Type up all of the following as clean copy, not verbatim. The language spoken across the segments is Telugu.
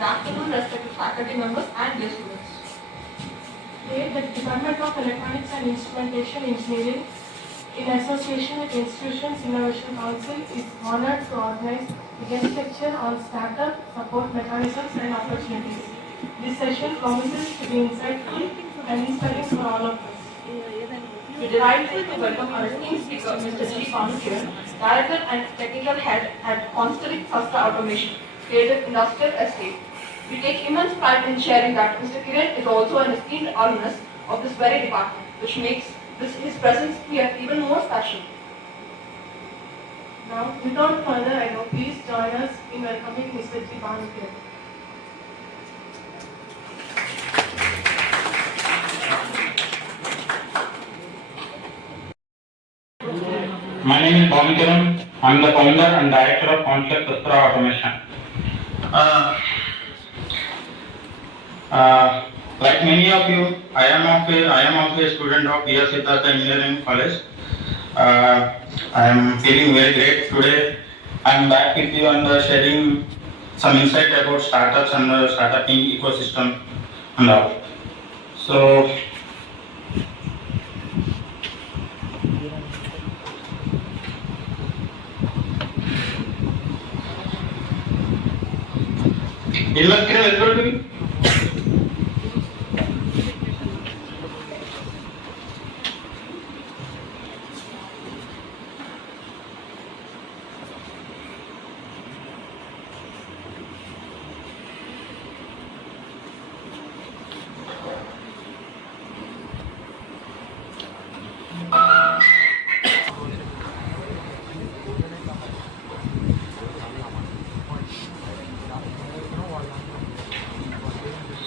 Good afternoon, respected faculty members and dear students. Today, the Department of Electronics and Instrumentation Engineering, in association with Institutions Innovation Council, is honored to organize a guest lecture on startup support mechanisms and opportunities. This session promises to be insightful and inspiring for all of us. We delightful to welcome our esteemed speaker, Mr. G. Panukiran, Director and Technical Head at Constellic Fasta Automation, Creative Industrial Estate. We take immense pride in sharing that Mr. Kiran is also an esteemed alumnus of this very department, which makes his presence here even more special. Now, without further ado, please join us in welcoming Mr. G. Panukiran. My name is Panukiran. I am the founder and director of Constellic Fasta Automation. Like many of you, I am also a student of B.S. Siddhartha Engineering College. I am feeling very great today. I am back with you and sharing some insight about startups and the startup ecosystem and all. So,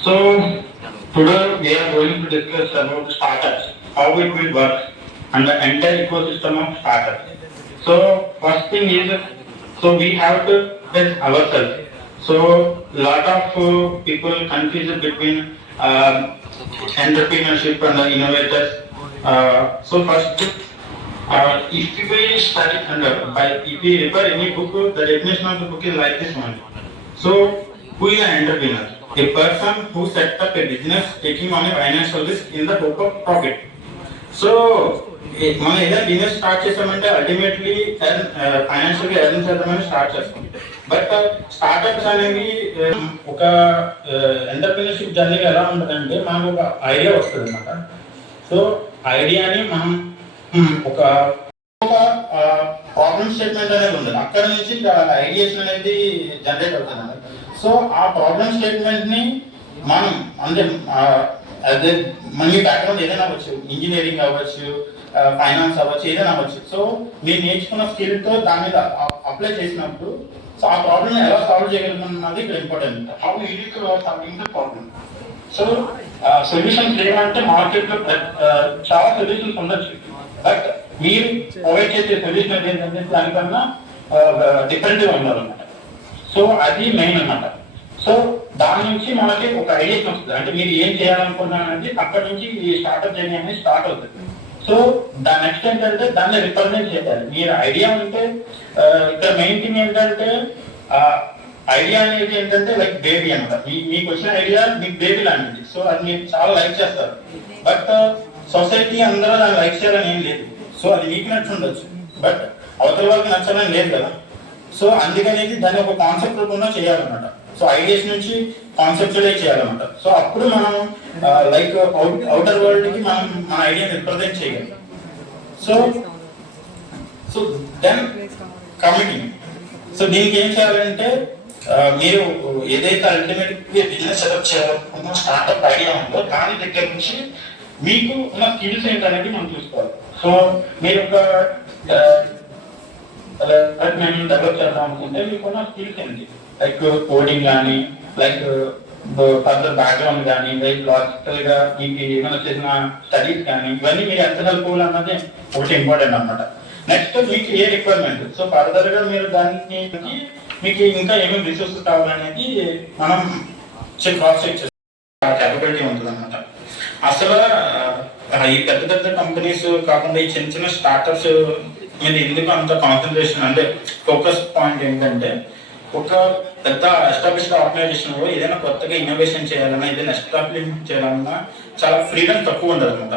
So today we are going to discuss about startups, how it will work, and the entire ecosystem of startups. So first thing is, so we have to test ourselves. So lot of people confuse between entrepreneurship and the innovators. So first, if we study if we refer any book, the definition of the book is like this one. So who is an entrepreneur? A person who sets up a business taking on a financial risk in the hope of profit. So, మనం ఏదైనా బిజినెస్ స్టార్ట్ చేసామంటే అల్టిమేట్లీ ఫైనాన్షియల్గా ఎర్న్ చేద్దామని స్టార్ట్ చేస్తాం. బట్ స్టార్ట్అప్స్ అనేవి ఒక ఎంటర్ప్రినర్షిప్ జర్నీ ఎలా ఉంటుందంటే మనకు ఒక ఐడియా వస్తుంది అనమాట. సో ఐడియాని మనం ఒక ప్రాబ్లమ్ స్టేట్మెంట్ అనేది ఉండదు, అక్కడ నుంచి ఐడియేషన్ అనేది జనరేట్ అవుతుంది అన్నమాట. సో ఆ ప్రాబ్లమ్ స్టేట్మెంట్ ని మనం అంటే అదే మన బ్యాక్గ్రౌండ్ ఏదైనా అవ్వచ్చు, ఇంజనీరింగ్ అవ్వచ్చు, ఫైనాన్స్ అవ్వచ్చు, ఏదైనా అవ్వచ్చు. సో మీరు నేర్చుకున్న స్కిల్ తో దాని మీద అప్లై చేసినప్పుడు సో ఆ ప్రాబ్లమ్ ఎలా సాల్వ్ చేయగలుగుతున్నది ఇక్కడ important. How easy to solving the problem. So solutions ఏమంటే మార్కెట్ లో చాలా సొల్యూషన్స్ ఉండొచ్చు, బట్ మీరు ప్రొవైడ్ చేసే సొల్యూషన్ ఏంటంటే దానికన్నా డిఫరెంట్ గా ఉండాలన్నమాట. సో అది మెయిన్ అన్నమాట. సో దాని నుంచి మనకి ఒక ఐడియా వస్తుంది, అంటే మీరు ఏం చేయాలనుకున్నారనేది అక్కడి నుంచి ఈ స్టార్ట్అప్ జర్నీ అనేది స్టార్ట్ అవుతుంది. సో దాని నెక్స్ట్ ఏంటంటే దాన్ని రిప్రజెంట్ చేయాలి. మీరు ఐడియా ఉంటే ఇక్కడ మెయిన్ థింగ్ ఏంటంటే ఐడియా అనేది ఏంటంటే లైక్ బేబీ అనమాట. మీకు వచ్చిన ఐడియా మీకు బేబీ లాంటిది. సో అది మీరు చాలా లైక్ చేస్తారు, బట్ సొసైటీ అందరూ దాన్ని లైక్ చేయాలని ఏం లేదు. సో అది మీకు నచ్చి ఉండొచ్చు, బట్ అవతల వాళ్ళకి నచ్చాలని లేదు కదా. సో అందుకనేది దాన్ని ఒక కాన్సెప్ట్ రూపంలో చేయాలన్నమాట. సో ఐడియాస్ నుంచి కాన్సెప్చువలైజ్ చేయాలన్నమాట. సో అప్పుడు మనం లైక్ అవుటర్ వరల్డ్ కి మనం మన ఐడియాని రిప్రజెంట్ చేయగలం. So so then committing. So దీనికి ఏం చేయాలంటే మీరు ఏదైతే అల్టిమేట్ బిజినెస్ సెటప్ చేయాలనుకున్న స్టార్ట్అప్ ఐడియా ఉందో దాని దగ్గర నుంచి మీకు ఉన్న స్కిల్స్ ఏంటనేది మనం చూసుకోవాలి. సో మీరు ఒక మేము డెవలప్ చేద్దాం అనుకుంటే మీకున్న స్కిల్స్ ఏంటి, లైక్ కోడింగ్ కానీ, లైక్ ఫర్దర్ బ్యాక్గ్రౌండ్ కానీ, లైక్ లాజికల్ గా మీకు ఏమైనా చేసిన స్టడీస్ కానీ, ఇవన్నీ మీరు ఎంత కలుపుకోవాలి అన్నది ఒకటి ఇంపార్టెంట్ అనమాట. నెక్స్ట్ మీకు ఏ రిక్వైర్మెంట్, సో ఫర్దర్ గా మీరు దానికి మీకు ఇంకా ఏమేమి రిసోర్సెస్ కావాలనేది మనం క్రాస్ చెక్ చేస్తాం, క్యాపబిలిటీ ఉంటుంది అనమాట. అసలు ఈ పెద్ద పెద్ద కంపెనీస్ కాకుండా ఈ చిన్న చిన్న స్టార్టప్స్ మీద ఎందుకు అంత కాన్సన్ట్రేషన్ అంటే ఫోకస్ పాయింట్ ఏంటంటే ఒక పెద్ద ఎస్టాబ్లిష్డ్ ఆర్గనైజేషన్లో ఏదైనా కొత్తగా ఇన్నోవేషన్ చేయాలన్నా ఏదైనా ఎస్టాబ్లిష్ చేయాలన్నా చాలా ఫ్రీడమ్ తక్కువ ఉంటుంది అనమాట.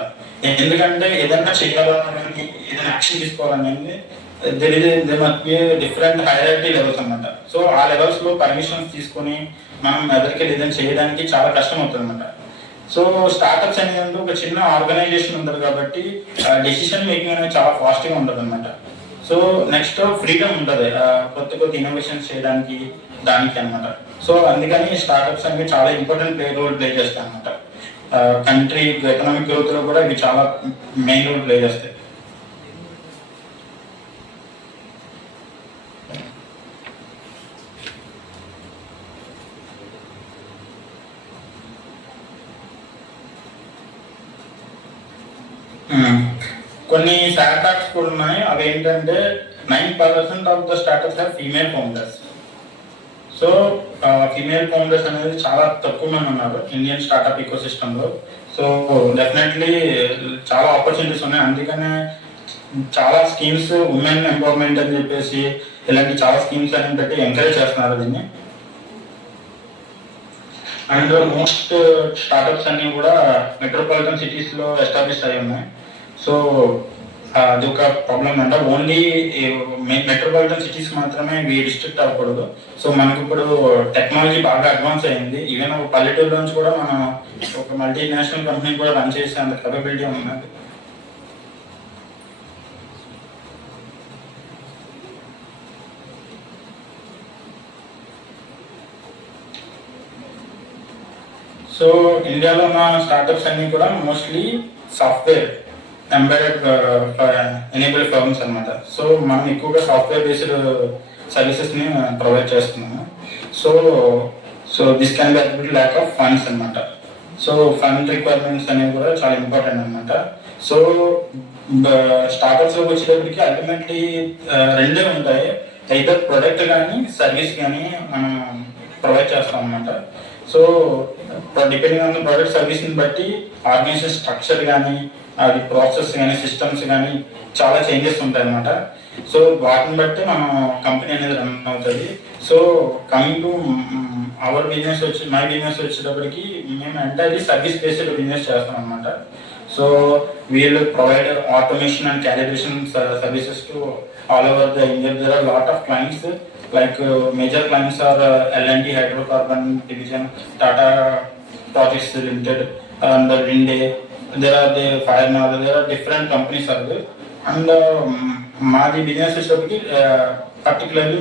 ఎందుకంటే ఏదైనా చేయాలన్నా కానీ ఏదైనా యాక్షన్ తీసుకోవాలనేది డిఫరెంట్ హైరార్కీ లెవెల్స్ అనమాట. సో ఆ లెవెల్స్లో పర్మిషన్స్ తీసుకొని మనం ఎదరికి ఏదైనా చేయడానికి చాలా కష్టం అవుతుంది అనమాట. సో స్టార్ట్అప్స్ అనేది ఒక చిన్న ఆర్గనైజేషన్ ఉంటుంది కాబట్టి డెసిషన్ మేకింగ్ అనేది చాలా ఫాస్ట్గా ఉంటుంది అనమాట. సో నెక్స్ట్ ఫ్రీడమ్ ఉంటుంది కొత్త ఇన్నోవేషన్స్ చేయడానికి దానికి అనమాట. సో అందుకని స్టార్ట్అప్స్ అనేవి చాలా ఇంపార్టెంట్ రోల్ ప్లే చేస్తాయి అనమాట. కంట్రీ ఎకనామిక్ గ్రోత్లో కూడా ఇవి చాలా మెయిన్ రోల్ ప్లే చేస్తాయి. కొన్ని స్టార్ట్అప్స్ కూడా ఉన్నాయి. అవి ఏంటంటే 9% of the startups or female founders. So female founders అనేది చాలా తక్కువ మంది ఉన్నారు ఇండియన్ స్టార్ట్అప్ ఈకో సిస్టంలో. సో డెఫినెట్లీ చాలా ఆపర్చునిటీస్ ఉన్నాయి. అందుకనే చాలా స్కీమ్స్ ఉమెన్ ఎంపవర్మెంట్ అని చెప్పేసి ఇలాంటి చాలా స్కీమ్స్ అని పెట్టి ఎంకరేజ్ చేస్తున్నారు దీన్ని. అండ్ మోస్ట్ స్టార్ట్అప్స్ అన్నీ కూడా మెట్రోపాలిటన్ సిటీస్లో ఎస్టాబ్లిష్ అయి ఉన్నాయి. సో అది ఒక ప్రాబ్లం అంట. ఓన్లీ మెట్రోపాలిటన్ సిటీస్ మాత్రమే ఇవి రిస్ట్రిక్ట్ అవ్వకూడదు. సో మనకి ఇప్పుడు టెక్నాలజీ బాగా అడ్వాన్స్ అయింది. ఈవెన్ ఒక పల్లెటూరు నుంచి కూడా మనం ఒక మల్టీనేషనల్ కంపెనీ కూడా రన్ చేసే అంత కేపబిలిటీ ఉన్నది. సో ఇండియాలో ఉన్న స్టార్ట్అప్స్ అన్నీ కూడా mostly software embedded enable firms అనమాట. సో మనం ఎక్కువగా సాఫ్ట్వేర్ బేస్డ్ సర్వీసెస్ని ప్రొవైడ్ చేస్తున్నాము. So this can be at lack of funds అనమాట. సో ఫండ్ రిక్వైర్మెంట్స్ అనేవి కూడా చాలా ఇంపార్టెంట్ అనమాట. సో స్టార్ట్అప్స్లోకి వచ్చేటప్పటికి అల్టిమేట్లీ రెండే ఉంటాయి. ఐదర్ ప్రొడక్ట్ కానీ సర్వీస్ కానీ మనం ప్రొవైడ్ చేస్తాం అనమాట. So depending on the product సర్వీస్ని బట్టి ఆర్గనైజేషన్ స్ట్రక్చర్ కానీ అది ప్రాసెస్ కానీ సిస్టమ్స్ కానీ చాలా చేంజెస్ ఉంటాయి అన్నమాట. సో వాటిని బట్టి మనం కంపెనీ అనేది రన్ అవుతుంది. So coming to our business my business వచ్చేటప్పటికి మేము ఎంటైర్లీ సర్వీస్ బేస్డ్ బిజినెస్ చేస్తాం అనమాట. సో వీళ్ళు provide automation and calibration services to all over the India. There are lot of clients. Like major clients are L&T Hydrocarbon Division, Tata Projects Limited, and Vinde. There are the Firenor. There are different companies are there. And my business is particularly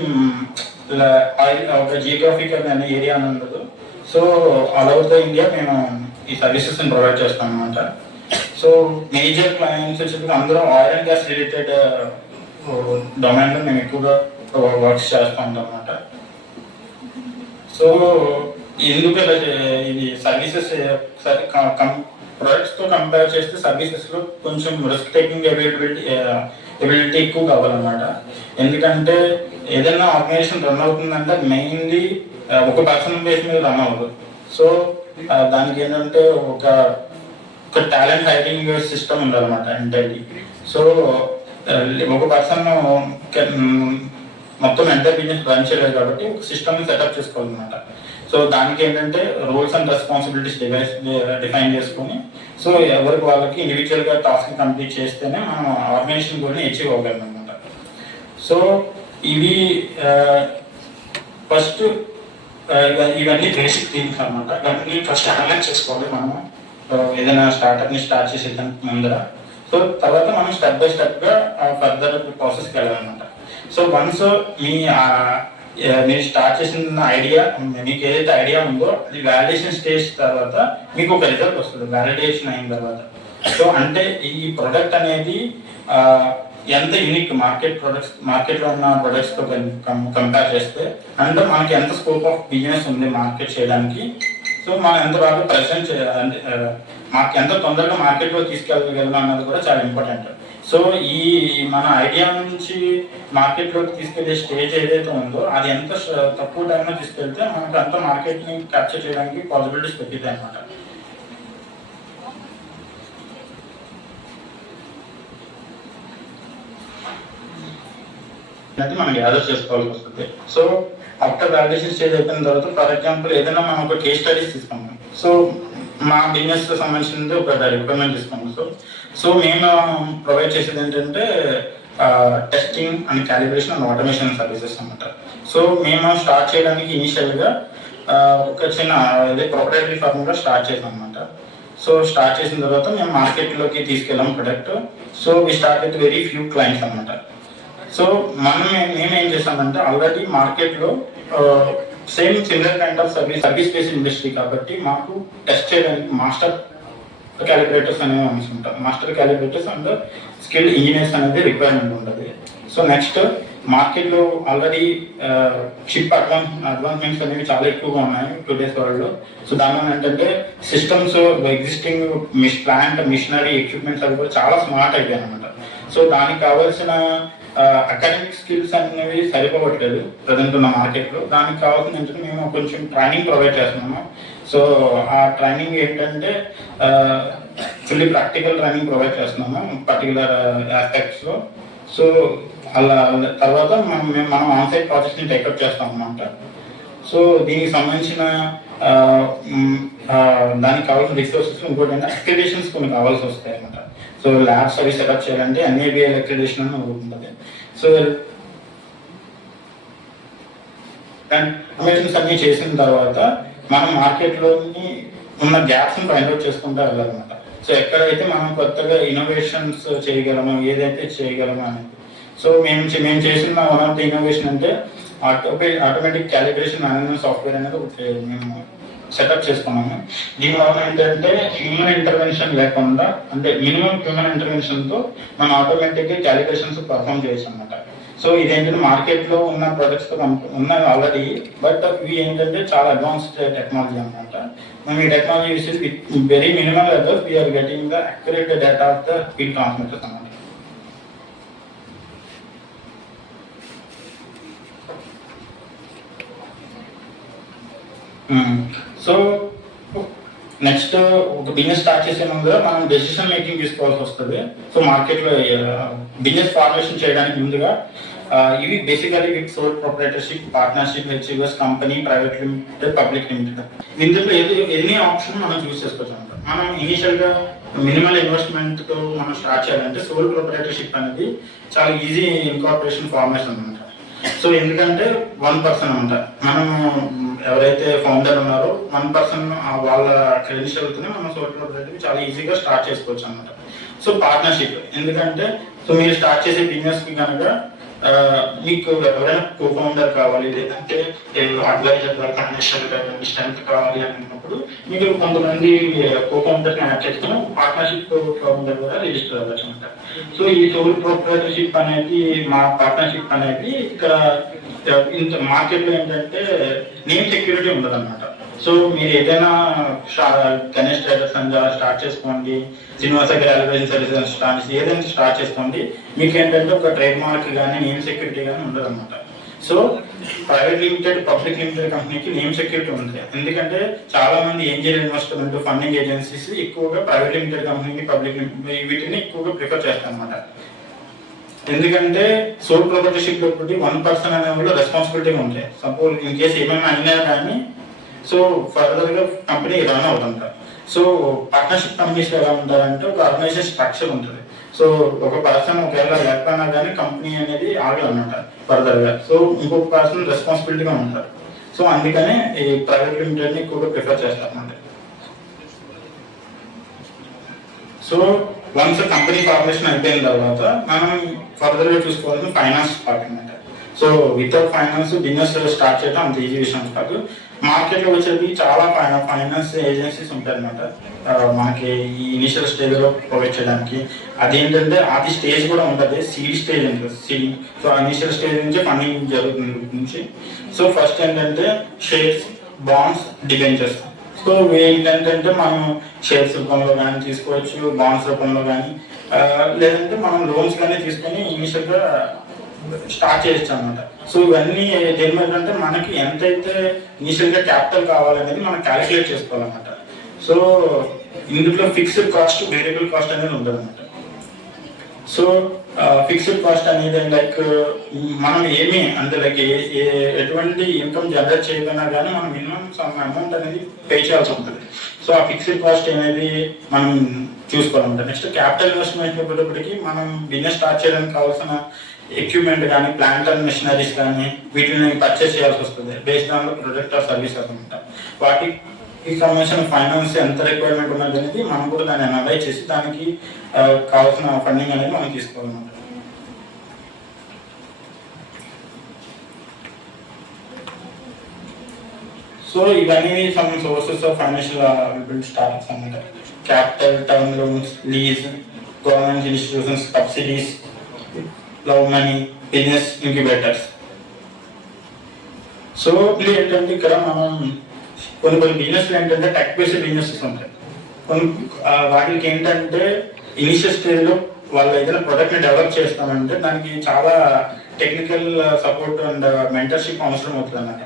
geographical area another. So all over the India, we services and provide chestam anamata. So major clients andro oil and gas related domain lo mem ekkuva works చేస్తూ ఉంటాం అన్నమాట. సో ఎందుకు ఇది సర్వీసెస్ ప్రొడక్ట్స్తో కంపేర్ చేస్తే సర్వీసెస్లో కొంచెం రిస్క్ టేకింగ్ ఎబిలిటీ ఎక్కువ కావాలన్నమాట. ఎందుకంటే ఏదైనా ఆర్గనైజేషన్ రన్ అవుతుందంటే మెయిన్లీ ఒక పర్సన్ బేస్ మీద రన్ అవ్వదు. సో దానికి ఏంటంటే ఒక టాలెంట్ హైరింగ్ సిస్టమ్ ఉండాలన్నమాట ఎంటైర్లీ. సో ఒక పర్సన్ మొత్తం ఎంటైర్ బిజినెస్ రన్ చేయలేదు కాబట్టి ఒక సిస్టమ్ని సెటప్ చేసుకోవాలన్నమాట. సో దానికి ఏంటంటే రూల్స్ అండ్ రెస్పాన్సిబిలిటీస్ డిఫైన్ చేసుకొని సో ఎవరికి వాళ్ళకి ఇండివిజువల్గా టాస్క్ కంప్లీట్ చేస్తేనే మనం ఆర్గనైజేషన్ గోల్ని అచీవ్ అవ్వగలం అనమాట. సో ఇవి ఫస్ట్ ఇవన్నీ బేసిక్ థింగ్స్ అనమాట. ఇవన్నీ ఫస్ట్ అనలైజ్ చేసుకోవాలి మనము ఏదైనా స్టార్ట్అప్ని స్టార్ట్ చేసేదానికి ముందర. సో తర్వాత మనం స్టెప్ బై స్టెప్గా ఫర్దర్ ప్రాసెస్కి వెళ్ళాలన్నమాట. సో వన్స్ మీరు స్టార్ట్ చేసిన ఐడియా మీకు ఏదైతే ఐడియా ఉందో అది వ్యాలిడేషన్ స్టేజ్ తర్వాత మీకు ఒక రిజల్ట్ వస్తుంది వ్యాలిడేషన్ అయిన తర్వాత. సో అంటే ఈ ప్రొడక్ట్ అనేది ఎంత యూనిక్ మార్కెట్లో ఉన్న ప్రొడక్ట్స్తో కంపేర్ చేస్తే అంటే మనకి ఎంత స్కోప్ ఆఫ్ బిజినెస్ ఉంది మార్కెట్ చేయడానికి. సో మనం ఎంత బాగా ప్రెసెంట్ చేయాలి, మాకు ఎంత తొందరగా మార్కెట్లో తీసుకెళ్ళగలం అన్నది కూడా చాలా ఇంపార్టెంట్. సో ఈ మన ఐడియా నుంచి మార్కెట్లోకి తీసుకెళ్లే స్టేజ్ ఏదైతే ఉందో అది ఎంత తక్కువ టైంలో తీసుకెళ్తే మనకు అంత మార్కెట్ని క్యాప్చర్ చేయడానికి పాసిబిలిటీస్ పెరుగుతాయి అన్నమాట. అది మనం గ్యాదర్ చేసుకోవాల్సి వస్తుంది. సో ఆఫ్టర్ వాలిడేషన్ స్టేజ్ అయిపోయిన తర్వాత ఫర్ ఎగ్జాంపుల్ ఏదైనా మనం ఒక కేస్ స్టడీస్ తీసుకున్నాం. సో మా బిజినెస్ సంబంధించింది ఒక రిక్వైర్మెంట్ తీసుకున్నాం. సో మేము ప్రొవైడ్ చేసేది ఏంటంటే testing and calibration and automation services అన్నమాట. సో మేము స్టార్ట్ చేయడానికి ఇనిషియల్గా ఒక చిన్న ప్రొపరేటరీ ఫర్మ్గా స్టార్ట్ చేసాం అనమాట. సో స్టార్ట్ చేసిన తర్వాత మేము మార్కెట్లోకి తీసుకెళ్ళాం product. So we start with very few clients అనమాట. సో మేమేం చేసామంటే ఆల్రెడీ మార్కెట్లో same similar kind of service based industry కాబట్టి మాకు టెస్ట్ చేయడానికి మాస్టర్ క్యాలిబ్రేటర్స్ అనేవి అనుకుంటాం. Master calibrators and skilled engineers అనేది రిక్వైర్మెంట్ ఉంటుంది. సో నెక్స్ట్ మార్కెట్లో ఆల్రెడీ చిప్ అడ్వాన్స్మెంట్స్ అనేవి చాలా ఎక్కువగా ఉన్నాయి టుడేస్ వరల్డ్లో. సో దానివల్ల ఏంటంటే systems existing plant machinery equipments అవి కూడా చాలా స్మార్ట్ అయిపోయాయి అనమాట. సో దానికి కావాల్సిన అకాడమిక్ స్కిల్స్ అనేవి సరిపోవట్లేదు ప్రజెంట్ ఉన్న మార్కెట్లో. దానికి కావాల్సిన ఏంటంటే మేము కొంచెం ట్రైనింగ్ ప్రొవైడ్ చేస్తున్నాము. సో ఆ ట్రైనింగ్ ఏంటంటే ఫుల్లీ ప్రాక్టికల్ ట్రైనింగ్ ప్రొవైడ్ చేస్తున్నాము పర్టికులర్ ఆస్పెక్ట్స్లో. సో అలా తర్వాత మనం ఆన్సైట్ ప్రాజెక్ట్ని టేకప్ చేస్తాం అన్నమాట. సో దీనికి సంబంధించిన దానికి కావాల్సిన రిసోర్సెస్ ఇంకోటి అంటే అక్రిడేషన్స్ కొన్ని కావాల్సి వస్తాయి అన్నమాట. సో ల్యాబ్స్ అవి సెటప్ చేయాలంటే ఎన్ఏబిఎల్ అక్రిడేషన్ అని ఉంటుంది. సో ఇన్ఫర్మేషన్స్ అన్ని చేసిన తర్వాత మనం మార్కెట్లోని ఉన్న గ్యాప్స్ని ఫైండ్ అవుట్ చేసుకుంటూ వెళ్ళాలన్నమాట. సో ఎక్కడైతే మనం కొత్తగా ఇన్నోవేషన్స్ చేయగలమో ఏదైతే చేయగలమో అనేది. సో మేము చేసిన వన్ ఆఫ్ ది ఇన్నోవేషన్ అంటే ఆటోమేటిక్ క్యాలిబ్రేషన్ మేనేజ్మెంట్ సాఫ్ట్వేర్ అనేది ఒకటి మేము సెటప్ చేసుకున్నాము. దీనివల్ల ఏంటంటే హ్యూమన్ ఇంటర్వెన్షన్ లేకుండా అంటే మినిమం హ్యూమన్ ఇంటర్వెన్షన్తో మనం ఆటోమేటిక్గా క్యాలిబ్రేషన్స్ పర్ఫామ్ చేయొచ్చు అనమాట. సో ఇదేంటంటే మార్కెట్లో ఉన్న ప్రొడక్ట్స్తో ఉన్నాయి ఆల్రెడీ, బట్ ఇవి ఏంటంటే చాలా అడ్వాన్స్డ్ టెక్నాలజీ అనమాట. మేము ఈ technology use with very minimal level we are getting the accurate data of the heat transmitters అన్నమాట. సో నెక్స్ట్ ఒక బిజినెస్ స్టార్ట్ చేసే ముందు మనం డెసిషన్ మేకింగ్ తీసుకోవాల్సి వస్తుంది. సో మార్కెట్లో బిజినెస్ ఫార్మేషన్ చేయడానికి ముందుగా ఇవి basically with sole proprietorship, partnership, HUF company, private limited, public limited. ఇందులో ఎన్ని ఆప్షన్ మనం చూస్ చేసుకోవచ్చు అనమాట. మనం ఇనిషియల్గా మినిమల్ ఇన్వెస్ట్మెంట్తో మనం స్టార్ట్ చేయాలంటే సోల్ ప్రొప్రైటర్షిప్ అనేది చాలా ఈజీ ఇన్కార్పొరేషన్ ఫార్మేషన్ అనమాట. సో ఎందుకంటే 1% అనమాట. మనం ఎవరైతే ఫౌండర్ ఉన్నారో 1% వాళ్ళ క్రెడెన్షియల్తోనే మనం సోల్ ప్రొప్రైటర్షిప్ చాలా ఈజీగా స్టార్ట్ చేసుకోవచ్చు అనమాట. సో పార్ట్నర్షిప్ ఎందుకంటే సో మీరు స్టార్ట్ చేసే బిజినెస్కి కనుక మీకు ఎవరైనా కో ఫౌండర్ కావాలి, లేదంటే అడ్వైజర్ ఫైనాన్షియల్ స్ట్రెంత్ కావాలి అన్నప్పుడు మీకు కొంతమంది కో ఫౌండర్ని యాడ్ చేసుకుని పార్ట్నర్షిప్ ఫౌండర్ కూడా రిజిస్టర్ అవ్వచ్చు అనమాట. సో ఈ సోల్ ప్రొప్రైటర్షిప్ అనేది మా పార్ట్నర్షిప్ అనేది ఇక్కడ ఇంత మార్కెట్లో ఏంటంటే నేమ్ సెక్యూరిటీ ఉండదు అనమాట. సో మీరు ఏదైనా గణేష్ ట్రేడర్స్ అని స్టార్ట్ చేసుకోండి, శ్రీనివాస క్యాలిబ్రేషన్ సర్వీసెస్ ఏదైనా స్టార్ట్ చేసుకోండి, మీకు ఏంటంటే ఒక ట్రేడ్ మార్క్ కానీ నేమ్ సెక్యూరిటీ కానీ ఉండదు అనమాట. So private limited, public limited కంపెనీకి నేమ్ సెక్యూరిటీ ఉంది. ఎందుకంటే చాలా మంది ఏంజల్ ఇన్వెస్ట్మెంట్ ఫండింగ్ ఏజెన్సీస్ ఎక్కువగా ప్రైవేట్ లిమిటెడ్ కంపెనీకి, పబ్లిక్ వీటిని ఎక్కువగా ప్రిఫర్ చేస్తాయి అనమాట. ఎందుకంటే సోల్ ప్రొప్రైటర్షిప్ లో 1% అనే రెస్పాన్సిబిలిటీ ఉంటాయి. సపోజ్ ఇన్ కేసు ఏమైనా అయినా కానీ సో ఫర్దర్ గా కంపెనీ రన్ అవుతుంటారు. సో పార్ట్నర్షిప్ కంపెనీస్ ఎలా ఉంటారంటే ఒక ఆర్గనైజేషన్ స్ట్రక్చర్ ఉంటుంది. సో ఒక పర్సన్ ఒకవేళ లేకపోయినా కానీ కంపెనీ అనేది ఆగలన్నమాట ఫర్దర్ గా. సో ఇంకొక పర్సన్ రెస్పాన్సిబిలిటీగా ఉంటారు. సో అందుకనే ఈ ప్రైవేట్ లిమిటెడ్ ని ఎక్కువగా ప్రిఫర్ చేస్తారన్నమాట. సో వన్స్ కంపెనీ ఫార్మేషన్ అయిపోయిన తర్వాత మనం ఫర్దర్ గా చూసుకోవాల్సిన ఫైనాన్స్ పార్ట్ అనమాట. So without finance business start చేయడం అంత ఈజీ విషయం కాదు. మార్కెట్లో వచ్చేది చాలా ఫైనాన్స్ ఏజెన్సీస్ ఉంటాయి అనమాట మనకి ఈ ఇనిషియల్ స్టేజ్లో ప్రొవైడ్ చేయడానికి. అదేంటంటే అది స్టేజ్ కూడా ఉంటుంది, సీడ్ స్టేజ్ ఉంటుంది. సీడింగ్ సో ఇనిషియల్ స్టేజ్ నుంచి ఫండింగ్ జరుగుతుంది. సో ఫస్ట్ ఏంటంటే షేర్స్, బాండ్స్, డిబెంచర్స్. సో ఏంటంటే మనం షేర్స్ రూపంలో కానీ తీసుకోవచ్చు, బాండ్స్ రూపంలో కానీ, లేదంటే మనం లోన్స్ కానీ తీసుకొని ఇనిషియల్గా స్టార్ట్ చేయొచ్చు అనమాట. సో ఇవన్నీ ఏంటంటే మనకి ఎంతైతే ఇనిషియల్గా క్యాపిటల్ కావాలనేది మనం క్యాలిక్యులేట్ చేసుకోవాలన్నమాట. సో ఇందులో ఫిక్స్డ్ కాస్ట్, వేరియబుల్ కాస్ట్ అనేది ఉంటుంది అనమాట. సో ఫిక్స్డ్ కాస్ట్ అనేది లైక్ మనం ఏమి అంటే లైక్ ఎటువంటి ఇన్కమ్ జనరేట్ చేయకుండా కానీ మనం మినిమం సమ్ అమౌంట్ అనేది పే చేయాల్సి ఉంటుంది. సో ఆ ఫిక్స్డ్ కాస్ట్ అనేది మనం చూసుకోవాలంటే నెక్స్ట్ క్యాపిటల్ ఇన్వెస్ట్మెంట్ వచ్చేటప్పటికి మనం బిజినెస్ స్టార్ట్ చేయడానికి కావాల్సిన ఎక్విప్మెంట్ కానీ ప్లాంట్ అండ్ మిషనరీస్ కానీ వీటిని పర్చేస్ చేయాల్సి వస్తుంది based on product or service అనమాట. వాటికి సంబంధించిన ఫైనాన్స్ ఎంత రిక్వైర్మెంట్ ఉన్నది అనేది మనం కూడా దాన్ని అనలైజ్ చేసి దానికి కావాల్సిన ఫండింగ్ అనేది మనం తీసుకోవాలన్నమాట. సో ఇవన్నీ some sources of financial availability startups అన్నమాట. Capital, term loans, lease, government institutions, subsidies, love money, business incubators. So ఏంటంటే ఇక్కడ మనం కొన్ని బిజినెస్లు ఏంటంటే టెక్ బేస్డ్ బిజినెసెస్ ఉంటాయి. కొన్ని వాటికి ఏంటంటే ఇనిషియల్ స్టేజ్లో వాళ్ళు ఏదైనా ప్రోడక్ట్ని డెవలప్ చేస్తామంటే దానికి చాలా టెక్నికల్ సపోర్ట్ అండ్ మెంటర్షిప్ అవసరం అవుతుంది అన్నమాట.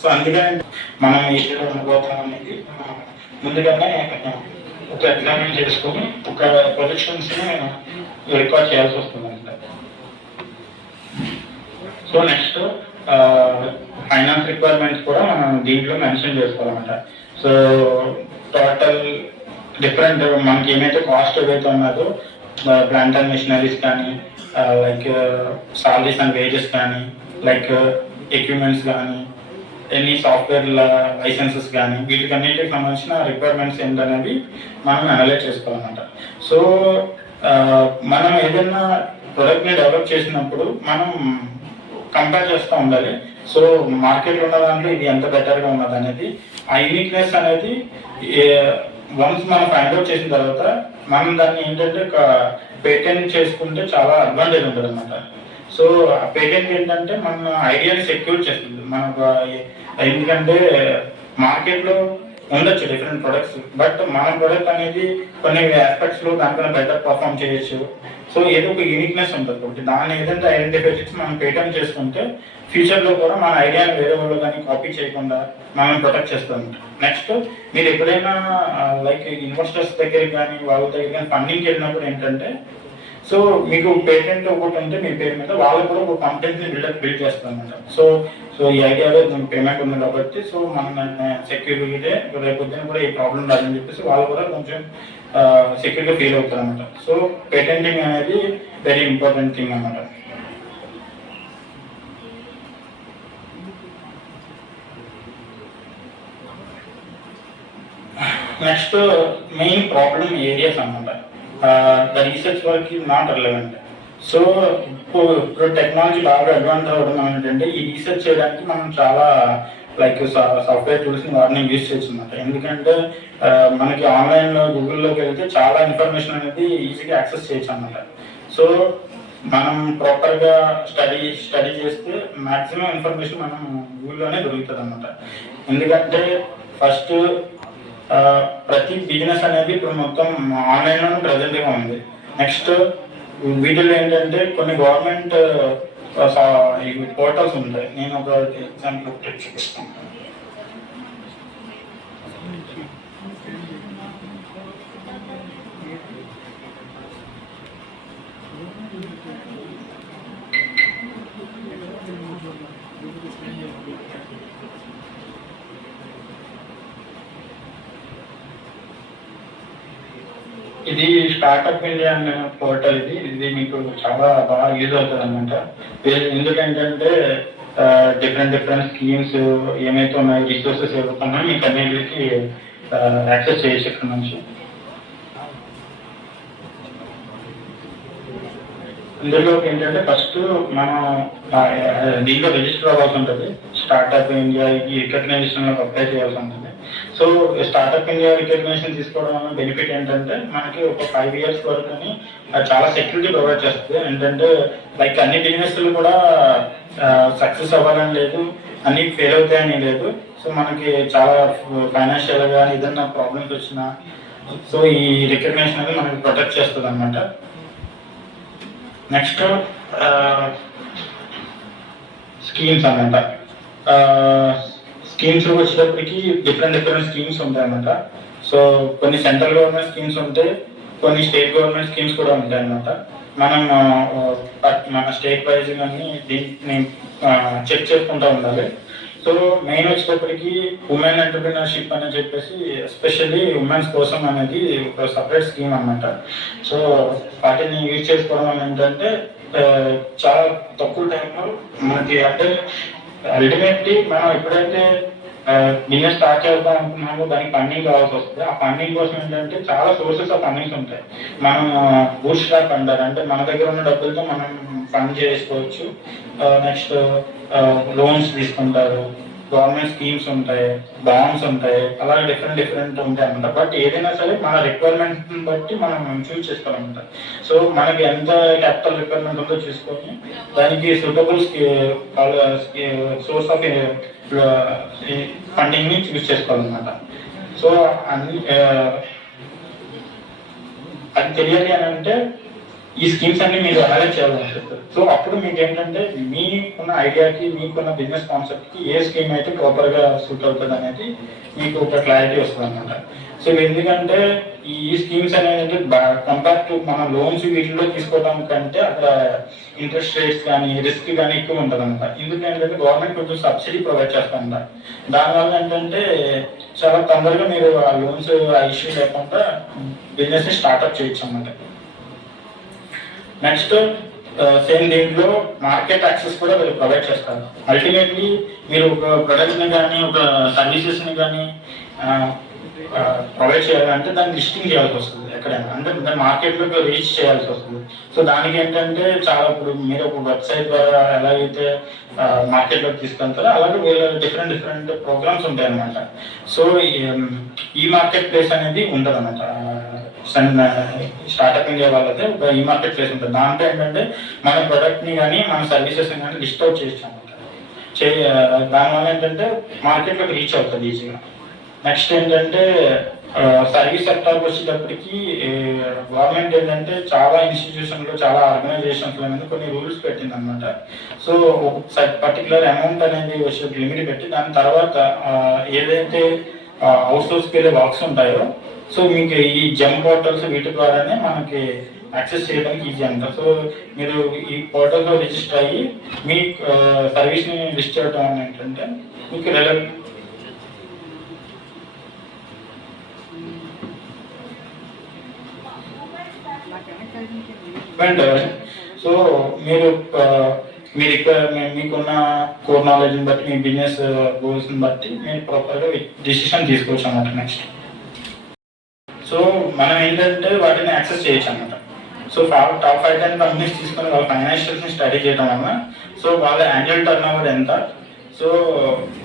సో అందుకని మనం ఏదైనా అనుభవం అనేది ముందుగానే ఒక ఎగ్జామిన్ చేసుకొని ఒక ప్రొజెక్షన్స్ని రికార్డ్ చేయాల్సి వస్తుంది అనమాట. సో నెక్స్ట్ ఫైనాన్స్ రిక్వైర్మెంట్స్ కూడా మనం దీంట్లో మెన్షన్ చేసుకోవాలన్నమాట. సో టోటల్ డిఫరెంట్ మనకి ఏమైతే కాస్ట్ ఏవైతే ఉన్నదో ప్లాంట్ అండ్ మిషనరీస్ కానీ లైక్ సాలరీస్ అండ్ వేజెస్ కానీ లైక్ ఎక్విప్మెంట్స్ కానీ ఎనీ సాఫ్ట్వేర్ లైసెన్సెస్ కానీ వీటికన్నిటికి సంబంధించిన రిక్వైర్మెంట్స్ ఏంటనేవి మనం అనలైజ్ చేసుకోవాలన్నమాట. సో మనం ఏదైనా ప్రొడక్ట్ని డెవలప్ చేసినప్పుడు మనం కంపేర్ చేస్తూ ఉండాలి. సో మార్కెట్లో ఉన్న దాంట్లో ఇది ఎంత బెటర్గా ఉన్నది అనేది ఆ యూనిక్నెస్ అనేది వన్స్ మనం ఫైండ్ అవుట్ చేసిన తర్వాత మనం దాన్ని ఏంటంటే పేటెంట్ చేసుకుంటే చాలా అడ్వాంటేజ్ ఉంటుంది అనమాట. సో ఆ పేటెంట్ ఏంటంటే మన ఐడియాని సెక్యూర్ చేస్తుంది మనకు. ఎందుకంటే మార్కెట్లో ఉండొచ్చు డిఫరెంట్ ప్రొడక్ట్స్, బట్ మన ప్రొడక్ట్ అనేది కొన్ని ఆస్పెక్ట్స్లో దానికన్నా బెటర్ పర్ఫామ్ చేయొచ్చు. సో ఏదో ఒక యూనిక్నెస్ ఉంటుంది కాబట్టి దాన్ని ఏదంటే ఐడెంటిఫై చేసి మనం పేటెంట్ చేసుకుంటే ఫ్యూచర్లో కూడా మన ఐడియాని వేరే వాళ్ళు కానీ కాపీ చేయకుండా మనం ప్రొటెక్ట్ చేస్తాం. నెక్స్ట్ మీరు ఎప్పుడైనా లైక్ ఇన్వెస్టర్స్ దగ్గరికి కానీ వాళ్ళ దగ్గర కానీ ఫండింగ్కి వెళ్ళినప్పుడు ఏంటంటే సో మీకు పేటెంట్ ఒకటి ఉంటే మీ పేరు మీద వాళ్ళు కూడా ఒక కంపెనీని బిల్డ్ చేస్తారు అనమాట. సో ఈ ఐడియాలో పేమెంట్ ఉంది కాబట్టి సో మన సెక్యూరిటీ రేపు కూడా ఈ ప్రాబ్లం రాదని చెప్పేసి వాళ్ళు కూడా కొంచెం సెక్యూర్గా ఫీల్ అవుతారు అనమాట. సో పేటెంటింగ్ అనేది వెరీ ఇంపార్టెంట్ థింగ్ అన్నమాట. నెక్స్ట్ మెయిన్ ప్రాబ్లం ఏరియాస్ అన్నమాట. The research work is not relevant. So ఇప్పుడు టెక్నాలజీ బాగా అడ్వాన్స్ అవ్వడం ఏంటంటే ఈ రీసెర్చ్ చేయడానికి మనం చాలా లైక్ సాఫ్ట్వేర్ టూల్స్ని వాటిని యూజ్ చేయొచ్చు అనమాట. ఎందుకంటే మనకి ఆన్లైన్లో గూగుల్లోకి వెళ్తే చాలా ఇన్ఫర్మేషన్ అనేది ఈజీగా యాక్సెస్ చేయొచ్చు అనమాట. సో మనం ప్రాపర్గా స్టడీ చేస్తే మ్యాక్సిమం ఇన్ఫర్మేషన్ మనం గూగుల్లోనే దొరుకుతుంది అనమాట. ఎందుకంటే ఫస్ట్ ప్రతి బిజినెస్ అనేది ఇప్పుడు మొత్తం ఆన్లైన్లోనే ప్రజెంట్గా ఉంది. నెక్స్ట్ వీటిలో ఏంటంటే కొన్ని గవర్నమెంట్ పోర్టల్స్ ఉంటాయి. నేను ఒక ఎగ్జాంపుల్ చూపిస్తాను. ఇది స్టార్ట్అప్ ఇండియా అనే పోర్టల్. ఇది మీకు చాలా బాగా యూజ్ అవుతుంది అనమాట. ఎందుకంటే డిఫరెంట్ స్కీమ్స్ ఏమైతే ఉన్నాయో రిసోర్సెస్ ఏవైతున్నాయో మీకు అన్నిటికి యాక్సెస్ చేయొచ్చు ఇక్కడ నుంచి. ఇందులో ఏంటంటే ఫస్ట్ మనం దీంట్లో రిజిస్టర్ అవ్వాల్సి ఉంటుంది. స్టార్ట్అప్ ఇండియా ఈ రికగ్నైజేషన్లోకి అప్లై చేయాల్సి ఉంటుంది. సో స్టార్ట్అప్ ఇండియా రికగ్నైజేషన్ తీసుకోవడం వల్ల బెనిఫిట్ ఏంటంటే మనకి ఒక 5 years వరకు చాలా సెక్యూరిటీ ప్రొవైడ్ చేస్తుంది. ఏంటంటే లైక్ అన్ని బిజినెస్లు కూడా సక్సెస్ అవ్వాలని లేదు, అన్ని ఫెయిల్ అవుతాయని లేదు. సో మనకి చాలా ఫైనాన్షియల్గా ఏదైనా ప్రాబ్లమ్స్ వచ్చినా సో ఈ రికగ్నైజేషన్ అనేది మనకి ప్రొటెక్ట్ చేస్తుంది అనమాట. నెక్స్ట్ స్కీమ్స్ అన్నమాట. స్కీమ్స్ వచ్చేటప్పటికి డిఫరెంట్ స్కీమ్స్ ఉంటాయి అన్నమాట. సో కొన్ని సెంట్రల్ గవర్నమెంట్ స్కీమ్స్ ఉంటాయి, కొన్ని స్టేట్ గవర్నమెంట్ స్కీమ్స్ కూడా ఉంటాయి అన్నమాట. మనం మన స్టేట్ వైజ్ కానీ దీన్ని చెక్ చేసుకుంటూ ఉండాలి. సో మెయిన్ వచ్చేటప్పటికి ఉమెన్ ఎంటర్ప్రినర్షిప్ అని చెప్పేసి ఎస్పెషల్లీ ఉమెన్స్ కోసం అనేది ఒక సపరేట్ స్కీమ్ అన్నమాట. సో వాటిని యూజ్ చేసుకోవడం వల్ల ఏంటంటే చాలా తక్కువ టైంలో మనకి అంటే అల్టిమేట్లీ మనం ఎప్పుడైతే బిజినెస్ స్టార్ట్ చేద్దాం అనుకున్నామో దానికి ఫండింగ్ కావాల్సి వస్తుంది. ఆ ఫండింగ్ కోసం ఏంటంటే చాలా సోర్సెస్ ఆఫ్ ఫండింగ్స్ ఉంటాయి. మనం బూట్ స్ట్రాప్ అంటారు, అంటే మన దగ్గర ఉన్న డబ్బులతో మనం ఫండ్ చేసుకోవచ్చు. నెక్స్ట్ లోన్స్ తీసుకుంటారు, గవర్నమెంట్ స్కీమ్స్ ఉంటాయి, బాండ్స్ ఉంటాయి, అలాగే డిఫరెంట్ ఉంటాయి అన్నమాట. బట్ ఏదైనా సరే మన రిక్వైర్మెంట్ బట్టి మనం చూస్ చేసుకోవాలన్నమాట. సో మనకి ఎంత క్యాపిటల్ రిక్వైర్మెంట్ ఉందో చూసుకొని దానికి సూటబుల్ సోర్స్ ఆఫ్ ఫండింగ్ ని చూస్ చేసుకోవాలన్నమాట. సో అన్ని అది తెలియాలి అని అంటే ఈ స్కీమ్స్ అన్ని మీరు అనలైజ్ చేయాలని చెప్తారు. సో అప్పుడు మీకు ఏంటంటే మీకున్న ఐడియాకి, మీకున్న బిజినెస్ కాన్సెప్ట్ కి ఏ స్కీమ్ అయితే ప్రాపర్ గా సూట్ అవుతుంది అనేది మీకు ఒక క్లారిటీ వస్తుంది అనమాట. సో ఎందుకంటే ఈ స్కీమ్స్ అనేది కంపేర్ టు మన లోన్స్ వీటిలో తీసుకోవడం కంటే అక్కడ ఇంట్రెస్ట్ రేట్స్ కానీ రిస్క్ కానీ ఎక్కువ ఉంటుంది అనమాట. ఎందుకంటే గవర్నమెంట్ కొంచెం సబ్సిడీ ప్రొవైడ్ చేస్తుంట. దానివల్ల ఏంటంటే చాలా తొందరగా మీరు ఆ లోన్స్ ఆ ఇష్యూ లేకుండా బిజినెస్ ని స్టార్ట్అప్ చేయొచ్చు అన్నమాట. నెక్స్ట్ సేమ్ దీంట్లో మార్కెట్ యాక్సెస్ కూడా వీళ్ళు ప్రొవైడ్ చేస్తారు. అల్టిమేట్లీ మీరు ఒక ప్రొడక్ట్ని కానీ ఒక సర్వీసెస్ని కానీ ప్రొవైడ్ చేయాలంటే దాన్ని లిస్టింగ్ చేయాల్సి వస్తుంది ఎక్కడైనా, అంటే దాన్ని మార్కెట్లోకి రీచ్ చేయాల్సి వస్తుంది. సో దానికి ఏంటంటే చాలా ఇప్పుడు మీరు ఒక వెబ్సైట్ ద్వారా ఎలాగైతే మార్కెట్లోకి తీసుకెళ్తారో అలాగే వీళ్ళ డిఫరెంట్ ప్రోగ్రామ్స్ ఉంటాయి అన్నమాట. సో ఈ మార్కెట్ ప్లేస్ అనేది ఉంటుంది అన్నమాట. స్టార్ట్అప్ ఇండియా వాళ్ళైతే ఒక ఈ మార్కెట్ ప్లేస్ ఉంటుంది. దాంట్లో ఏంటంటే మన ప్రొడక్ట్ని కానీ మన సర్వీసెస్ కానీ లిస్ట్ అవుట్ చేయొచ్చు అన్నమాట. దానివల్ల ఏంటంటే మార్కెట్లోకి రీచ్ అవుతుంది ఈజీగా. నెక్స్ట్ ఏంటంటే సర్వీస్ సెక్టార్కి వచ్చేటప్పటికి గవర్నమెంట్ ఏంటంటే చాలా ఇన్స్టిట్యూషన్లో చాలా ఆర్గనైజేషన్స్లో అనేది కొన్ని రూల్స్ పెట్టింది అనమాట. సో ఒక పర్టికులర్ అమౌంట్ అనేది వచ్చే లిమిట్ పెట్టి దాని తర్వాత ఏదైతే అవుట్ సోర్స్కి వెళ్ళే వర్క్స్ ఉంటాయో సో మీకు ఈ జమ్ పోర్టల్స్ వీటి ద్వారానే మనకి యాక్సెస్ చేయడానికి ఈజీ అంట. సో మీరు ఈ పోర్టల్లో రిజిస్టర్ అయ్యి మీ సర్వీస్ని లిస్ట్ చేయడం ఏంటంటే మీకు సో మీరు మీకున్న కోర్ నాలెడ్జ్ని బట్టి మీ బిజినెస్ గోల్స్ని బట్టి మీరు ప్రాపర్గా డిసిషన్ తీసుకోవచ్చు అన్నమాట. నెక్స్ట్ సో మనం ఏంటంటే వాటిని యాక్సెస్ చేయొచ్చు అన్నమాట. సో టాప్ 5-10 కంపెనీస్ తీసుకొని వాళ్ళ ఫైనాన్షియల్స్ని స్టడీ చేయడం వల్ల సో వాళ్ళ యాన్యువల్ టర్న్ ఓవర్ ఎంత, సో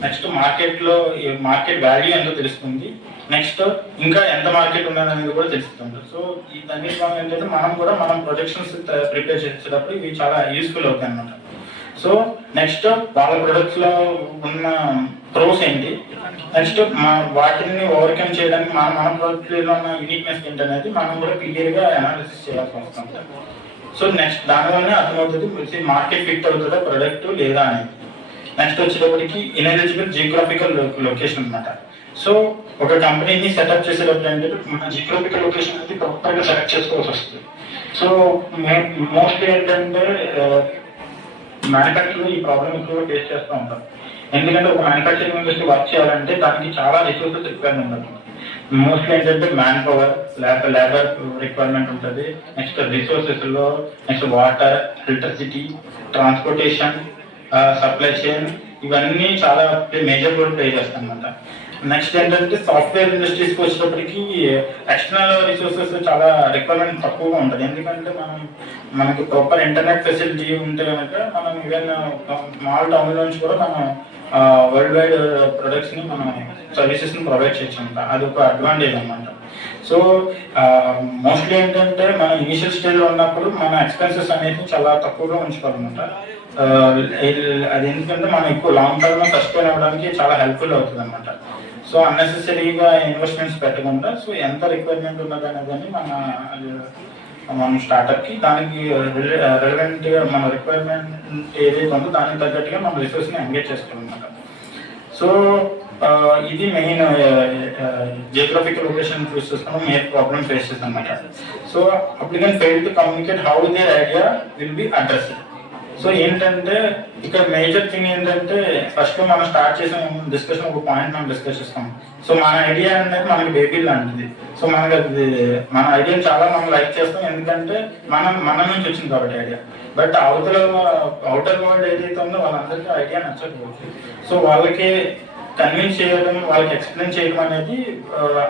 నెక్స్ట్ మార్కెట్ వాల్యూ ఎంతో తెలుస్తుంది. నెక్స్ట్ ఇంకా ఎంత మార్కెట్ ఉన్నది అనేది కూడా తెలుస్తుంది. సో ఇదన్నిటి వల్ల ఏంటంటే మనం ప్రొజెక్షన్స్ ప్రిపేర్ చేసేటప్పుడు ఇవి చాలా యూస్ఫుల్ అవుతాయి అన్నమాట. సో నెక్స్ట్ వాళ్ళ ప్రొడక్ట్స్లో ఉన్న ప్రోస్ ఏంటి, నెక్స్ట్ వాటిని ఓవర్కమ్ చేయడానికి మన ప్రొడక్ట్లో ఉన్న యూనిక్నెస్ ఏంటనేది మనం కూడా క్లియర్గా అనాలిసిస్ చేయాల్సి వస్తుంది. సో నెక్స్ట్ దానివల్లనే అర్థమవుతుంది మార్కెట్ ఫిట్ అవుతుందా ప్రొడక్ట్ లేదా అనేది. నెక్స్ట్ వచ్చేటప్పటికి ఇన్ఎలిజిబుల్ జియోగ్రాఫికల్ లొకేషన్ అనమాట. సో ఒక కంపెనీని సెటప్ చేసేటప్పుడు ఏంటంటే మన జియోగ్రాఫికల్ లొకేషన్ అనేది ప్రాపర్గా సెలెక్ట్ చేసుకోవాల్సి వస్తుంది. సో మోస్ట్లీ ఏంటంటే మ్యానుఫ్యాక్చరింగ్ ఈ ప్రాబ్లమ్ ఎక్కువ ఫేస్ చేస్తూ ఉంటాం. ఎందుకంటే ఒక మ్యానుఫ్యాక్చరింగ్ ఇండస్ట్రీ వర్క్ చేయాలంటే దానికి చాలా రిసోర్సెస్ రిక్వైర్మెంట్ ఉంటుంది. మోస్ట్లీ ఏంటంటే మ్యాన్ పవర్, లేబర్ రిక్వైర్మెంట్ ఉంటుంది. నెక్స్ట్ రిసోర్సెస్లో next water, electricity, transportation, supply chain ఇవన్నీ చాలా మేజర్ రోల్ ప్లే చేస్తాయి అన్నమాట. నెక్స్ట్ ఏంటంటే సాఫ్ట్వేర్ ఇండస్ట్రీస్కి వచ్చేటప్పటికి ఎక్స్టర్నల్ రిసోర్సెస్ చాలా రిక్వైర్మెంట్ తక్కువగా ఉంటుంది. ఎందుకంటే మనకి ప్రాపర్ ఇంటర్నెట్ ఫెసిలిటీ ఉంటే కనుక మనం ఈవెన్ స్మాల్ టౌన్ నుంచి కూడా మనం వరల్డ్ వైడ్ ప్రొడక్ట్స్ని మనం సర్వీసెస్ని ప్రొవైడ్ చేయొచ్చు అనమాట. అది ఒక అడ్వాంటేజ్ అనమాట. సో మోస్ట్లీ ఏంటంటే మన ఇనిషియల్ స్టేజ్లో ఉన్నప్పుడు మన ఎక్స్పెన్సెస్ అనేది చాలా తక్కువగా ఉంచుకోవాలన్నమాట. అది ఎందుకంటే మనం ఎక్కువ లాంగ్ టర్మ్ సస్టైన్ అవ్వడానికి చాలా హెల్ప్ఫుల్ అవుతుంది అనమాట. సో అన్నెసెసరీగా ఇన్వెస్ట్మెంట్స్ పెట్టకుండా సో ఎంత రిక్వైర్మెంట్ ఉన్నది అనేది మన స్టార్ట్అప్కి దానికి రిలవెంట్గా మన రిక్వైర్మెంట్ ఏదైతే ఉందో దానికి తగ్గట్టుగా మన రిసోర్స్ని ఎంగేజ్ చేసుకోవాలన్నమాట. సో ఇది మెయిన్ జియోగ్రఫికల్ లొకేషన్ చూస్ చేసుకున్నాం మెయిన్ ప్రాబ్లమ్ ఫేస్ చేస్తాం అనమాట. So applicant fail to communicate how there idea will be addressed. So ఏంటంటే ఇక్కడ మేజర్ థింగ్ ఏంటంటే ఫస్ట్ మనం స్టార్ట్ చేసిన డిస్కషన్ ఒక పాయింట్ మనం డిస్కస్ చేస్తాం. సో మన ఐడియా అనేది మనకి బేబీ లాంటిది. సో మనకి అది మన ఐడియా చాలా మనం లైక్ చేస్తాం, ఎందుకంటే మన నుంచి వచ్చింది కాబట్టి ఐడియా. బట్ అవుటర్ వరల్డ్ ఏదైతే ఉందో వాళ్ళందరికీ ఐడియా నచ్చకపోవచ్చు. సో వాళ్ళకి కన్విన్స్ చేయడం, వాళ్ళకి ఎక్స్ప్లెయిన్ చేయడం అనేది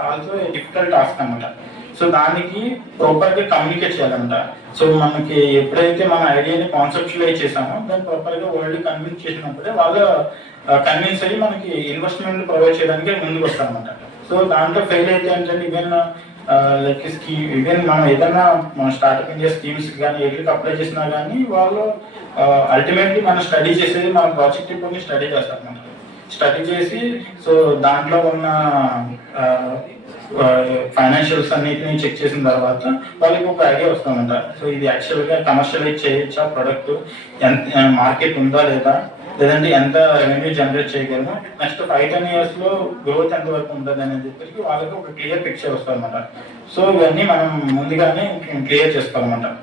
ఆల్సో డిఫికల్ట్ టాస్క్ అనమాట. సో దానికి ప్రాపర్గా కమ్యూనికేట్ చేయాలంట. సో మనకి ఎప్పుడైతే మన ఐడియాని కాన్సెప్చువలైజ్ చేసామో దాన్ని ప్రాపర్గా వరల్డ్ కన్విన్స్ చేసినప్పుడే వాళ్ళు కన్విన్స్ అయ్యి మనకి ఇన్వెస్ట్మెంట్ ప్రొవైడ్ చేయడానికి ముందుకు వస్తారనమాట. సో దాంట్లో ఫెయిల్ అయితే ఏంటంటే ఈవెన్ మనం ఏదైనా మన స్టార్ట్అప్ ఇండియా స్కీమ్స్ కానీ ఎట్లకి అప్లై చేసినా కానీ వాళ్ళు అల్టిమేట్లీ మనం స్టడీ చేసేది మన ప్రాజెక్ట్ ఇప్పుడు స్టడీ చేస్తారన్నమాట. స్టడీ చేసి సో దాంట్లో ఉన్న ఫైనాన్షియల్స్ అన్నిటిని చెక్ చేసిన తర్వాత వాళ్ళకి ఒక ఐడియా వస్తుందంట. సో ఇది యాక్చువల్గా కమర్షియలైజ్ చేయొచ్చా, ప్రొడక్ట్ ఎంత మార్కెట్ ఉందా లేదా, లేదంటే ఎంత రెవెన్యూ జనరేట్ చేయగలము, నెక్స్ట్ 5-10 yearsలో గ్రోత్ ఎంత వరకు ఉంటుంది అనేది చెప్పేసి వాళ్ళకి ఒక క్లియర్ పిక్చర్ వస్తుంది అనమాట. సో ఇవన్నీ మనం ముందుగానే క్లియర్ చేసుకోవాలన్నమాట.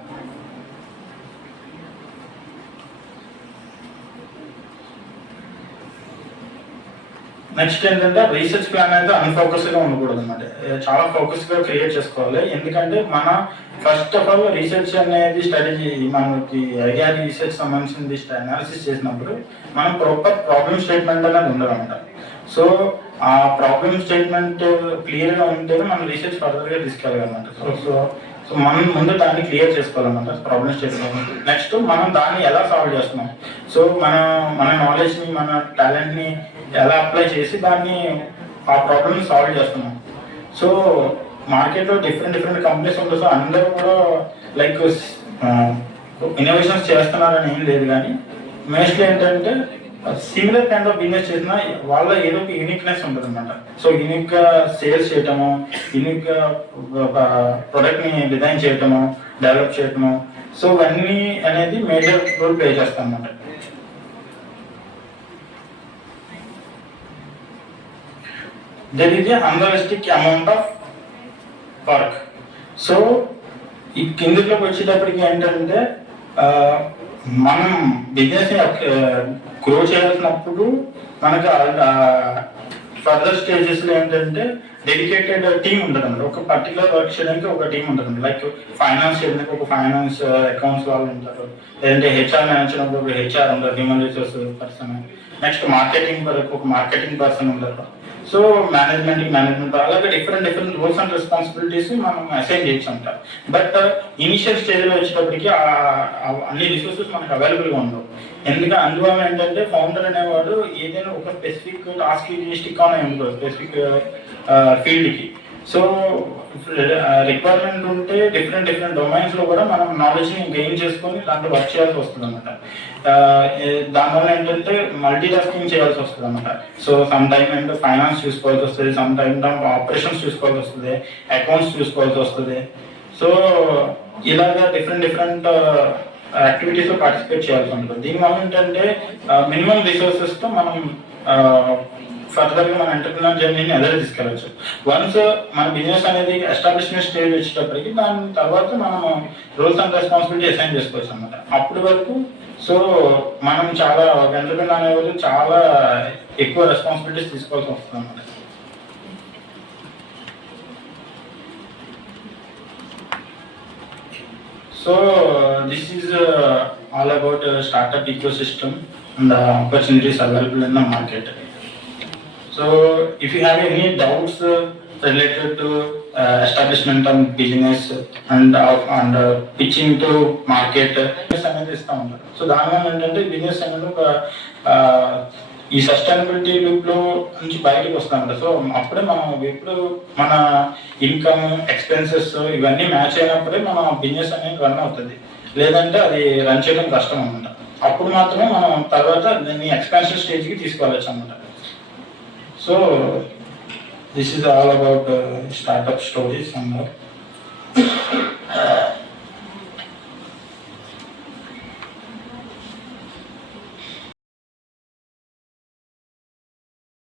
నెక్స్ట్ ఏంటంటే రీసెర్చ్ ప్లాన్ అయితే అన్ఫోకస్డ్గా ఉండకూడదు అనమాట. చాలా ఫోకస్గా క్రియేట్ చేసుకోవాలి. ఎందుకంటే మన ఫస్ట్ ఆఫ్ ఆల్ రీసెర్చ్ అనేది స్ట్రాటజీ మనకి ఐడియా రీసెర్చ్ సంబంధించింది అనాలిసిస్ చేసినప్పుడు మనం ప్రాపర్ ప్రాబ్లమ్ స్టేట్మెంట్ అనేది ఉండాలన్నమాట. సో ఆ ప్రాబ్లమ్ స్టేట్మెంట్ క్లియర్గా ఉంటేనే మనం రీసెర్చ్ ఫర్దర్గా తీసుకెళ్ళాలన్నమాట. సో మనం ముందు దాన్ని క్లియర్ చేసుకోవాలన్నమాట ప్రాబ్లమ్ స్టేట్మెంట్. నెక్స్ట్ మనం దాన్ని ఎలా సాల్వ్ చేస్తున్నాం, సో మన నాలెడ్జ్ని మన టాలెంట్ని ఎలా అప్లై చేసి దాన్ని ఆ ప్రాబ్లమ్ని సాల్వ్ చేస్తున్నాం. సో మార్కెట్లో డిఫరెంట్ కంపెనీస్ ఉంటాయి. సో అందరూ కూడా లైక్ ఇన్నోవేషన్స్ చేస్తున్నారని ఏం లేదు, కానీ మోస్ట్లీ ఏంటంటే సిమిలర్ కైండ్ ఆఫ్ బిజినెస్ చేసినా వాళ్ళ ఏదో ఒక యూనిక్నెస్ ఉంటుంది అనమాట. సో యూనిక్గా సేల్స్ చేయటము, యూనిక్గా ప్రొడక్ట్ని డిజైన్ చేయటము, డెవలప్ చేయటము, సో ఇవన్నీ అనేది మేజర్ రోల్ ప్లే చేస్తాం అనమాట. There is a unrealistic amount of work. So ఈ కిందలోకి వచ్చేటప్పటికి ఏంటంటే మనం బిజినెస్ గ్రో చేయాల్సినప్పుడు మనకు ఫర్దర్ స్టేజెస్లో ఏంటంటే డెడికేటెడ్ టీమ్ ఉంటుంది అన్నమాట. ఒక పర్టికులర్ వర్క్ చేయడానికి ఒక టీం ఉంటుంది. లైక్ ఫైనాన్స్ చేయడానికి ఒక ఫైనాన్స్ అకౌంట్స్ వాళ్ళు ఉంటారు, లేదంటే హెచ్ఆర్ మేనేజ్ ఒక హెచ్ఆర్ ఉంటారు, human resource person. Next marketing వరకు ఒక మార్కెటింగ్ పర్సన్ ఉంటారు. సో మేనేజ్మెంట్ అలాగే డిఫరెంట్ రోల్స్ అండ్ రెస్పాన్సిబిలిటీస్ మనం అసైన్ చేయొచ్చు అంటారు. బట్ ఇనిషియల్ స్టేజ్లో వచ్చేటప్పటికి అన్ని రిసోర్సెస్ మనకు అవైలబుల్గా ఉండవు. ఎందుకంటే అందువల్ల ఏంటంటే ఫౌండర్ అనేవాడు ఏదైనా ఒక స్పెసిఫిక్ టాస్క్ స్టిక్ ఆన్ అయి ఉంటుంది స్పెసిఫిక్ ఫీల్డ్కి. సో రిక్వైర్మెంట్ ఉంటే డిఫరెంట్ డొమైన్స్లో కూడా మనం నాలెడ్జ్ని గెయిన్ చేసుకొని దాంట్లో వర్క్ చేయాల్సి వస్తుంది అనమాట. దానివల్ల ఏంటంటే మల్టీ టాస్కింగ్ చేయాల్సి వస్తుంది అనమాట. సో సమ్ టైమ్ ఏంటంటే ఫైనాన్స్ చూసుకోవాల్సి వస్తుంది, సమ్ టైమ్ ఆపరేషన్స్ చూసుకోవాల్సి వస్తుంది, అకౌంట్స్ చూసుకోవాల్సి వస్తుంది. సో ఇలాగా డిఫరెంట్ యాక్టివిటీస్లో పార్టిసిపేట్ చేయాల్సి ఉంటుంది. దీనివల్ల ఏంటంటే మినిమం రిసోర్సెస్తో మనం ఫర్దర్గా మన ఎంటర్ప్రినర్ జర్నీని ఎదురు తీసుకెళ్ళచ్చు. వన్స్ మన బిజినెస్ అనేది ఎస్టాబ్లిష్మెంట్ స్టేజ్ వచ్చేటప్పటికి దాని తర్వాత మనం రోల్స్ అండ్ రెస్పాన్సిబిలిటీ అసైన్ చేసుకోవచ్చు అనమాట. అప్పటి వరకు సో మనం చాలా ఎంటర్ప్రినర్ అనేవాళ్ళు చాలా ఎక్కువ రెస్పాన్సిబిలిటీస్ తీసుకోవాల్సి వస్తుంది అనమాట. So this is all about startup ecosystem and the opportunities available in the market. So if you have any doubts related to establishment of business and pitching to market, అనేది ఇస్తూ ఉంటారు. సో దానివల్ల ఏంటంటే బిజినెస్ అనేది ఒక ఈ సస్టైనబిలిటీ లూప్లో నుంచి బయటకు వస్తామంట. సో అప్పుడే మనం ఎప్పుడు మన ఇన్కమ్ ఎక్స్పెన్సెస్ ఇవన్నీ మ్యాచ్ అయినప్పుడే మన బిజినెస్ అనేది రన్ అవుతుంది, లేదంటే అది రన్ చేయడం కష్టం అనమాట. అప్పుడు మాత్రమే మనం తర్వాత దీన్ని ఎక్స్పాన్షన్ స్టేజ్కి తీసుకోవచ్చు అనమాట. So this is all about startup stories and